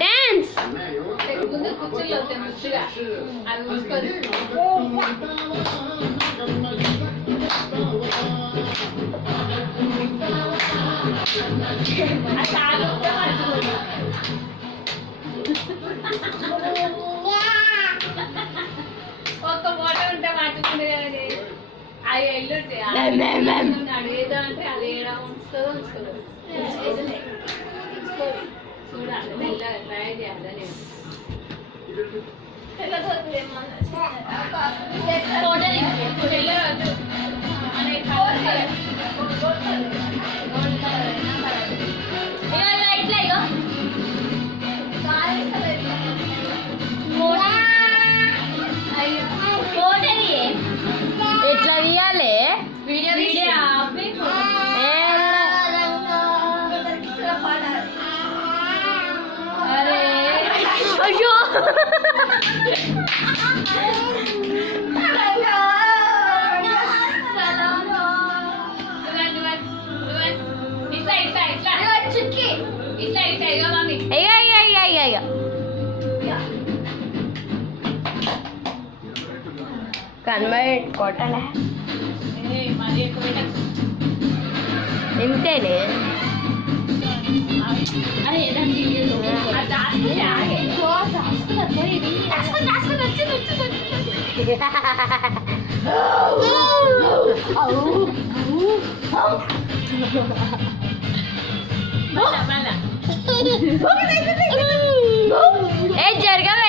Dance ఒక photo ఉంటే పట్టుకుంది కదండి అది వెళ్ళుంటే అదేదో అంటే అది ఏడా ఉంచుతుందో ఉంచుతుందో చూడాలి మెల్లగా ట్రై చేయాలి నేను ఎట్లా తీయాలి అయ్యో కన్వర్ట్ కొట్టలే ఇంతేనే ఏ జరగవే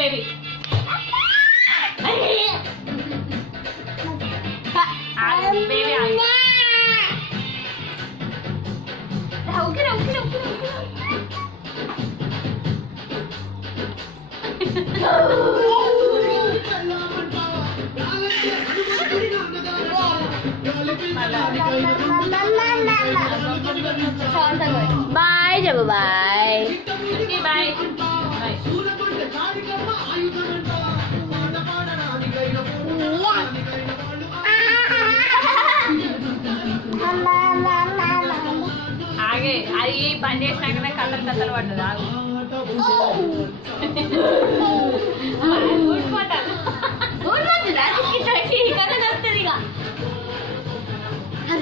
baby. Baby, bye, Jabu, bye. Okay, bye. आगे आई बंद చేసినాకనే కళ్ళకి కథలు పడ్డది ఆగు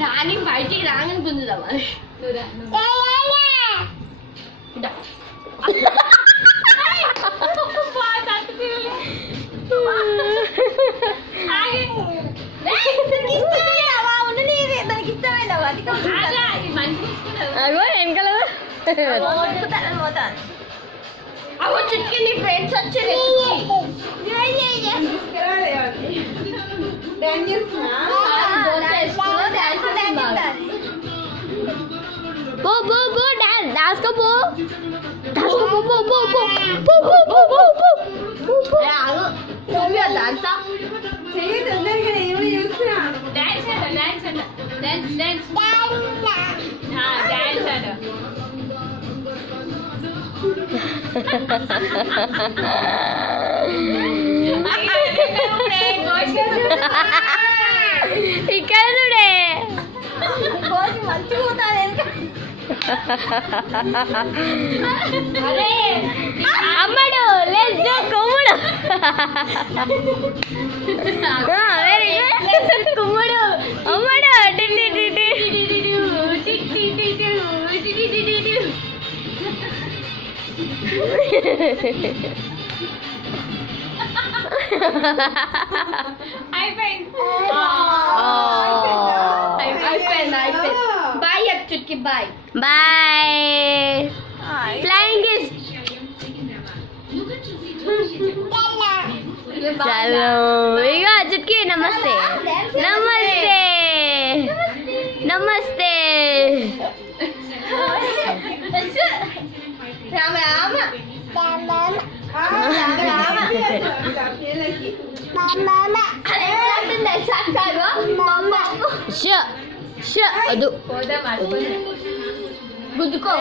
రాని బయటికి రాగానే గుంజుదామా అగో వెనకాల అవో చుట్కి నీ ఫ్రెండ్స్ వచ్చారు బో బో బో డాన్స్ కో బో డాన్స్ కో బో బో బో బో బో బో బో బో బో ఆగు తోమియా డాన్స్ చెయ్యి తొందరగా నేను చూస్తున్నా డాన్స్ అట డాన్స్ డాన్స్ అట ఇక్కడ చూడే అమ్మడు లేదు కొమ్ముడు వెరీ గుడ్ కుమ్ముడు అమ్మడు అయిపోయింది bye Chutki bye bye flying kiss చలో ఇక చుట్కి నమస్తే నమస్తే నమస్తే రామ రామ గుద్దుకో